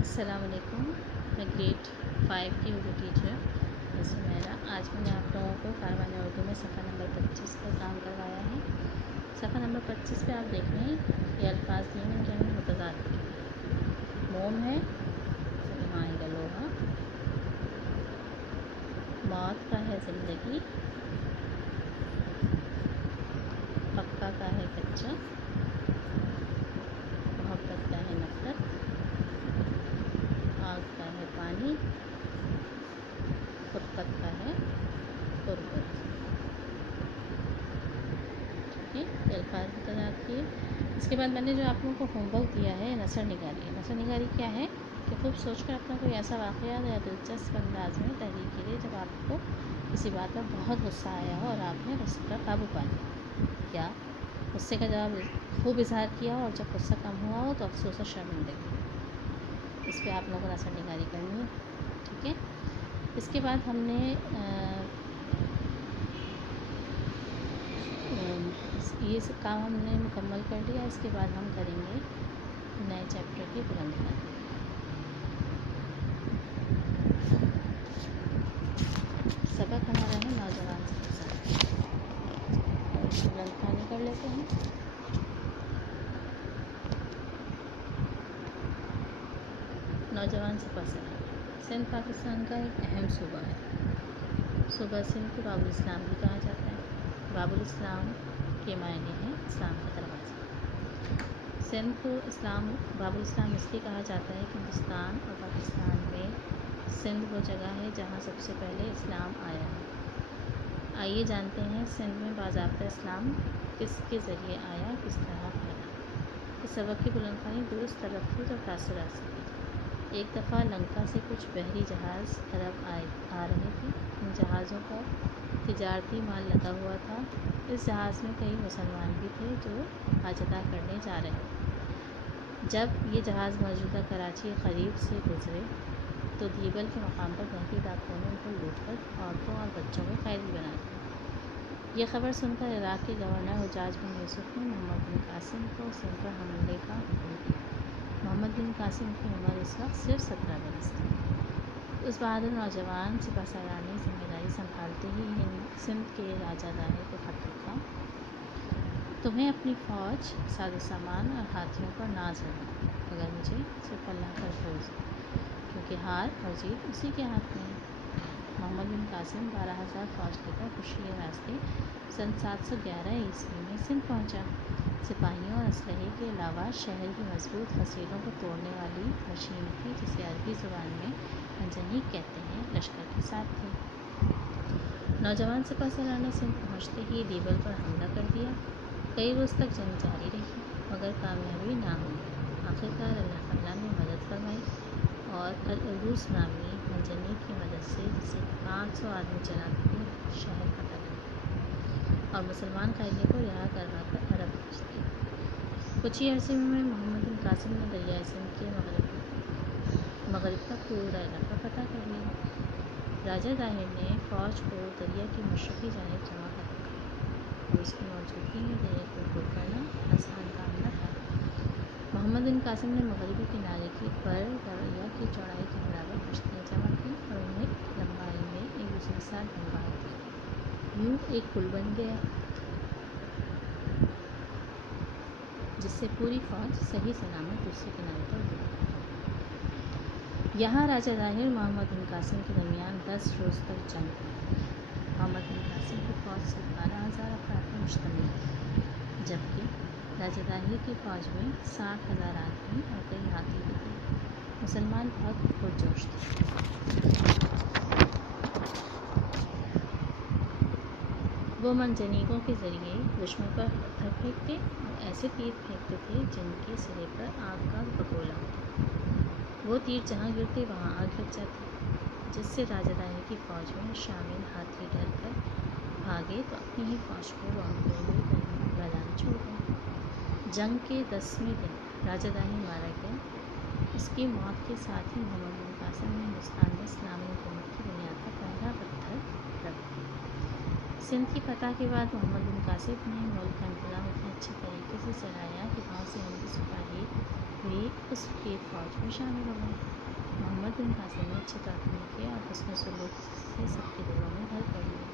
السلام علیکم، میں گریڈ 5 کی اردو ٹیچر میرا آج میں نے آپ لوگوں کو کاروان اردو میں صفحہ نمبر 25 پر کام کروایا ہے۔ صفحہ نمبر 25 پہ آپ دیکھ رہے ہیں یہ الفاظ دیے ہیں کہ ہمیں متضاد موم ہے، یہاں آئے گا لوہا، موت کا ہے زندگی، پکا کا ہے کچا، محبت کا ہے نفرت، آگ کا ہے پانی، خرقت کا ہے قربت۔ ٹھیک ہے، یہ الفاظ متضاد کیے۔ اس کے بعد میں نے جو آپ لوگوں کو ہوم ورک دیا ہے نثر نگاری۔ نثر نگاری کیا ہے کہ خوب سوچ کر اپنا کوئی ایسا واقعہ یا دلچسپ انداز میں تحریر کیجیے جب آپ کو کسی بات پر بہت غصہ آیا ہو اور آپ نے غصے پر قابو پا لیا، یا غصے کا جواب خوب اظہار کیا ہو اور جب غصہ کم ہوا ہو تو افسوس اور شرمندگی۔ اس پہ آپ لوگوں کو نثر نگاری کرنی ہے، ٹھیک ہے۔ اس کے بعد ہم نے یہ سب کام ہم نے مکمل کر لیا۔ اس کے بعد ہم کریں گے نئے چیپٹر کی بلند خوانی۔ سبق ہمارا ہے نوجوان سے پسند، اور اس کی بلند خوانی کر لیتے ہیں۔ نوجوان سے پسند سندھ پاکستان کا ایک اہم صوبہ ہے۔ صوبہ سندھ کو باب الاسلام بھی کہا جاتا ہے۔ باب الاسلام کے معنی ہیں اسلام کا دروازہ۔ سندھ کو باب الاسلام اس لیے کہا جاتا ہے کہ ہندوستان اور پاکستان میں سندھ وہ جگہ ہے جہاں سب سے پہلے اسلام آیا ہے۔ آئیے جانتے ہیں سندھ میں باضابطہ اسلام کس کے ذریعے آیا، کس طرح پھیلا۔ اس سبق کی بلند خوانی درست تلفظ اور تاثرات سے کی۔ ایک دفعہ لنکا سے کچھ بحری جہاز عرب آ رہے تھے۔ ان جہازوں پر تجارتی مال لدا ہوا تھا۔ اس جہاز میں کئی مسلمان بھی تھے جو حج ادا کرنے جا رہے تھے۔ جب یہ جہاز موجودہ کراچی کے قریب سے گزرے تو دیبل کے مقام پر بحری ڈاکوؤں نے ان کو لوٹ کر عورتوں اور بچوں کو قیدی بنا دیا۔ یہ خبر سن کر عراق کے گورنر حجاج بن یوسف نے محمد بن قاسم کو سندھ پر حملے کا حکم دیا۔ محمد بن قاسم کی عمر اس وقت صرف 17 برس تھی۔ اس بہادر نوجوان سپہ سالار نے ذمہ داری سنبھالتے ہی سندھ کے راجہ ظاہر کو خط لکھا: تمہیں اپنی فوج، ساز و سامان اور ہاتھیوں پر ناز ہوگا، مگر مجھے صرف اللہ پر بھروسہ ہے، کیونکہ ہار اور جیت اسی کے ہاتھ میں ہے۔ محمد بن قاسم 12,000 فوج لے کر خشکی کے راستے سن 711 عیسوی میں سندھ پہنچا۔ سپاہیوں اور اسلحے کے علاوہ شہر کی مضبوط حصیروں کو توڑنے والی مشین بھی، جسے عربی زبان میں منجنیق کہتے ہیں، لشکر کے ساتھ تھی۔ نوجوان سپہ سالار نے سندھ پہنچتے ہی دیبل پر حملہ کر دیا۔ کئی روز تک جنگ جاری رہی مگر کامیابی نہ ہوئی۔ آخرکار اللہ تعالیٰ نے مدد فرمائی اور العروس نامی منجنیق کی مدد سے، جسے 500 آدمی چلاتے تھے، شہر فتح کر دیا اور مسلمان قیدیوں کو رہا کروا کر عرب بھیج دیا۔ کچھ ہی عرصے میں محمد بن قاسم نے دریائے سندھ کے مغرب کا پورا علاقہ فتح کر لیا۔ راجہ ظاہر نے فوج کو دریا کی مشرقی جانب جمع کر رکھا اور اس کی موجودگی میں دریا کو عبور کرنا آسان کام نہ تھا۔ محمد بن قاسم نے مغربی کنارے پر دریا کی چوڑائی کے برابر کشتیاں جمع کیں اور انہیں لمبائی میں ایک دوسرے کے ساتھ بمبار دیا۔ یوں ایک پل بن گیا جس سے پوری فوج صحیح سلامت دوسرے کنارے پر عبور کر گئی۔ یہاں راجہ ظاہر محمد بن قاسم کے درمیان 10 روز تک جنگ ہوئی۔ محمد بن قاسم کی فوج صرف 12,000 افراد پر مشتمل تھی، جبکہ راجہ ظاہر کی فوج میں 60,000 آدمی اور کئی ہاتھی بھی تھے۔ مسلمان بہت پرجوش تھے۔ وہ منجنیقوں کے ذریعے دشمن پر پتھر پھینکتے اور ایسے تیر پھینکتے تھے جن کے سرے پر آگ کا بگولا ہوتا۔ وہ تیر جہاں گرتے وہاں آگ لگ جاتی، جس سے راجہ ظاہر کی فوج میں شامل ہاتھی ڈر کر بھاگے تو اپنی ہی فوج کو روندتے ہوئے میدان چھوڑ گئے۔ جنگ کے 10ویں دن راجہ ظاہر مارا گیا۔ اس کی موت کے ساتھ ہی محمد بن قاسم نے ہندوستان میں اسلامی حکومت کی بنیاد کا پہلا پتھر رکھ دیا۔ سندھ کی فتح کے بعد محمد بن قاسم نے ملک کا انتظام اتنے اچھے طریقے سے چلایا کہ بہت سے ہندو سپاہی بھی اس کی فوج میں شامل ہو گئے۔ محمد بن قاسم نے اچھے تعلیم کیے اور حسن سلوک سے سب کے دلوں میں گھر کر لیا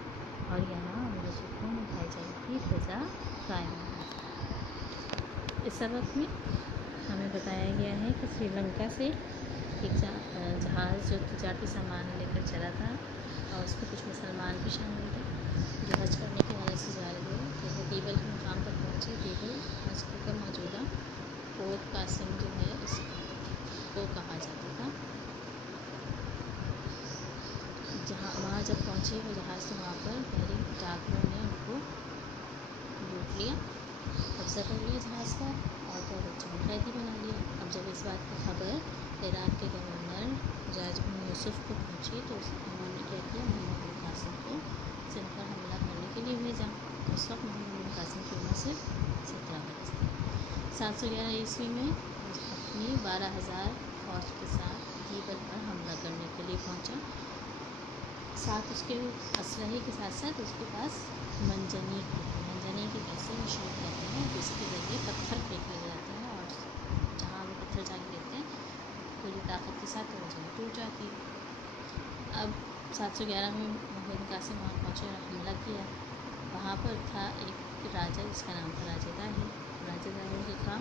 اور یہاں امن و سکون اور بھائی چارے کی فضا قائم ہو گئی۔ اس سبق میں ہمیں بتایا گیا ہے کہ سری لنکا سے ایک جہاز جو تجارتی سامان لے کر چلا تھا اور اس میں کچھ مسلمان بھی شامل تھے جو حج کرنے کی غرض سے جا رہے تھے، تو وہ دیبل کے مقام پر پہنچے۔ دیبل مذکور کا موجودہ پورٹ قاسم جو ہے اس کو کہا جاتا تھا۔ وہاں جب پہنچے وہ جہاز، تو وہاں پر بحری ڈاکوؤں نے ان کو لوٹ لیا، قبضہ کر لیا جہاز کا اور دو بچوں کو قیدی بنا لیا۔ اب جب اس بات کی خبر عراق کے گورنر حجاج بن یوسف کو پہنچی تو انہوں نے کیا کیا، محمد بن قاسم کو سندھ پر حملہ کرنے کے لیے بھیجا۔ اس وقت محمد بن قاسم کی عمر صرف 17 برس تھی۔ 711 عیسوی میں اپنی 12,000 فوج کے ساتھ دیبل پر حملہ کرنے کے لیے پہنچا۔ ساتھ اس کے اسلحے کے ساتھ ساتھ اس کے پاس منجنیق بھی تھی۔ منجنیق ایک ایسی مشین کہتے ہیں جس کے ذریعے پتھر پھینک لیے جاتے ہیں اور جہاں وہ پتھر جا کے گرتے ہیں پوری طاقت کے ساتھ وہ جگہ ٹوٹ جاتی ہے۔ اب 711 میں محمد بن قاسم وہاں پہنچے اور حملہ کیا۔ وہاں پر تھا ایک راجا جس کا نام تھا راجہ طاہر۔ راجہ طاہر جو تھا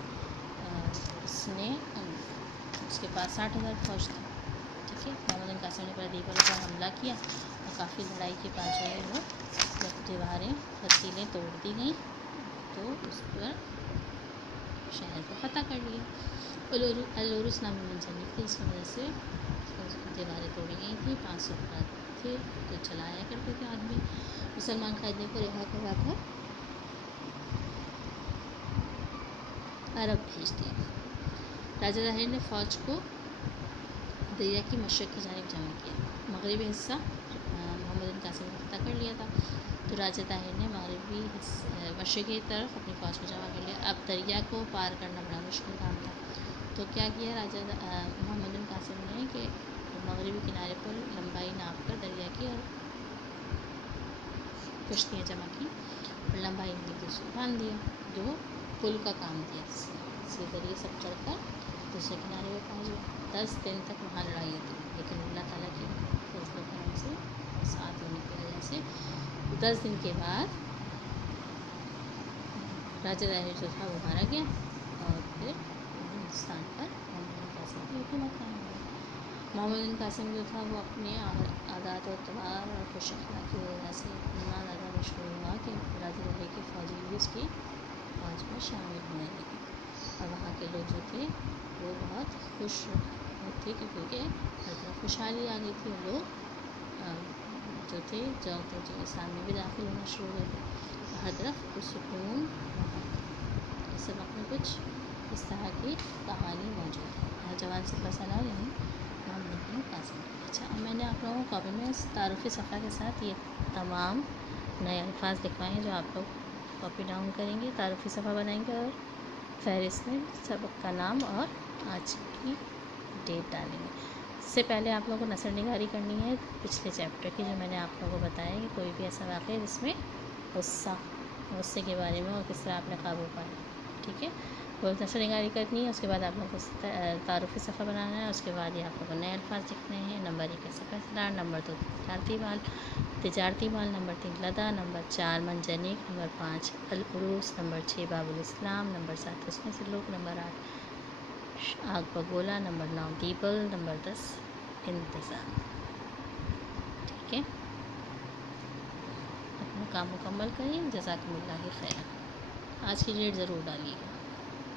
اس کے پاس 60,000 فوج تھی، ٹھیک ہے۔ محمد بن قاسم نے پر دیبل پر حملہ کیا اور کافی لڑائی کے بعد جو ہے وہ جب دیواریں حصیلیں توڑ دی گئیں تو اس پر شہر کو فتح کر لیا۔ العروس نامی منجنیق تھی جس کی وجہ سے دیواریں توڑی گئی تھیں۔ 500 افراد تھے جو چلایا کرتے تھے آدمی۔ مسلمان قیدیوں کو رہا کروا کر عرب بھیج دیا۔ راجہ طاہر نے فوج کو دریا کی مشرق کی جانب جمع کیا۔ مغربی حصہ محمد بن قاسم نے فتح کر لیا تھا، تو راجہ طاہر نے مشرقی طرف اپنی فوج کو جمع کر لیا۔ اب دریا کو پار کرنا بڑا مشکل کام تھا، تو کیا کیا محمد بن قاسم نے کہ مغربی کنارے پر لمبائی ناپ کر دریا کی اور کشتیاں جمع کی اور لمبائی ایک دوسرے باندھ دیا، جو پل کا کام دیا جس کے ذریعے سب چڑھ کر دوسرے کنارے پر پہنچ گئے۔ 10 دن تک وہاں لڑائی ہوتی، لیکن اللہ تعالیٰ کی فضل و کرم سے ساتھ ہونے کی وجہ سے 10 دن کے بعد راجہ طاہر جو تھا وہ مارا گیا اور پھر ہندوستان پر محمد بن قاسم کی حکومت قائم ہوئی۔ محمد بن قاسم جو تھا وہ اپنے عادات و اعتبار اور خوش اخلاقی کی وجہ سے اتنا زیادہ مشہور ہوا کہ راجہ طاہر کی فوجی بھی اس کی فوج میں شامل ہونے لگی اور وہاں کے لوگ جو تھے وہ بہت خوش تھے کیونکہ ہر طرف خوشحالی آ گئی تھی اور لوگ جو تھے جو اسلام میں بھی داخل ہونا شروع ہوئے تھے، ہر طرف پرسکون ماحول تھا۔ اس سبق میں کچھ اس طرح کی کہانی موجود ہے۔ نوجوان سے پسند اور یعنی محمد بن قاسم۔ اچھا، اب میں نے آپ لوگوں کو کاپی میں تعارفی صفحہ کے ساتھ یہ تمام نئے الفاظ لکھوائے ہیں جو آپ لوگ کاپی ڈاؤن کریں گے، تعارفی صفحہ بنائیں گے اور فہرست میں سبق کا نام اور آج کی ڈیٹ ڈالیں گے۔ اس سے پہلے آپ لوگوں کو نثر نگاری کرنی ہے پچھلے چیپٹر کی، جو میں نے آپ لوگوں کو بتایا کہ کوئی بھی ایسا واقعہ جس میں غصے کے بارے میں اور کس طرح آپ نے قابو پایا، ٹھیک ہے۔ وہ نثر نگاری کرنی ہے، اس کے بعد آپ لوگوں کو تعارفی صفحہ بنانا ہے، اس کے بعد یہ آپ لوگوں کو نئے الفاظ لکھنے ہیں۔ نمبر 1 پیسہ، نمبر 2 تجارتی مال، نمبر 3 لدا، نمبر 4 منجنیق، نمبر 5 العروس، نمبر 6 باب الاسلام، نمبر 7 حسن سلوک، نمبر 8 آگ بگولا، نمبر 9 دیبل، نمبر 10 انتظام، ٹھیک ہے۔ اپنا کام مکمل کریں، جزاکم اللہ خیر۔ آج کی ڈیٹ ضرور ڈالیے گا۔